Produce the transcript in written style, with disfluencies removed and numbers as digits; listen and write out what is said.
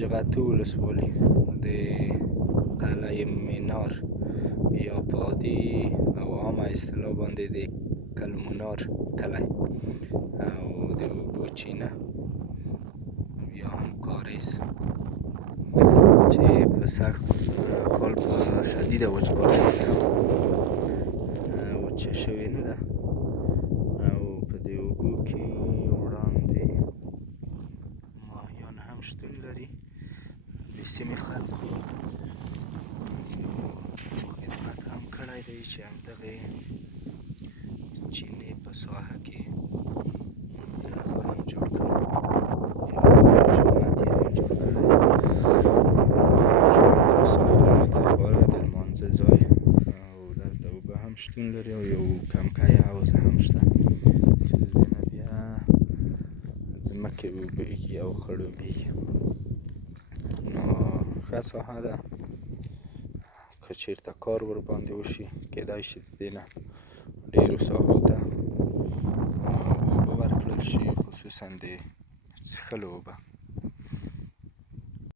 جغتو ولسوالي د قلعه منار یا په عادي او عامه اصطلاح باندې د کلمنار کلی او د اوبو چینه یا هم کاریز چې په سږ کال په شدیده وچکالۍ وچه شوې نه ده او په دې اوبو کې وړاندې ماهیان هم شتون لري. د سیمې خلکو خدمت هم کړی دی چې همدغې چینې په ساحه کې هم جوړ کړی جومات یې هم جوړ کړی دی. جومات د مسافرانو دپاره د لمانځه ځای او دلته اوبه هم شتون لري او یو کمکی حوض هم شته چې د دې نه بیا ځمکې اوبهږي او خړوبېږي. نو ښه ساحه ده، که چېرته کار ورباندې وشي کیدای شي د دې نه ډېرو ساحو ته اوبه ورکړل شي، خصوصا د څښلو اوبه.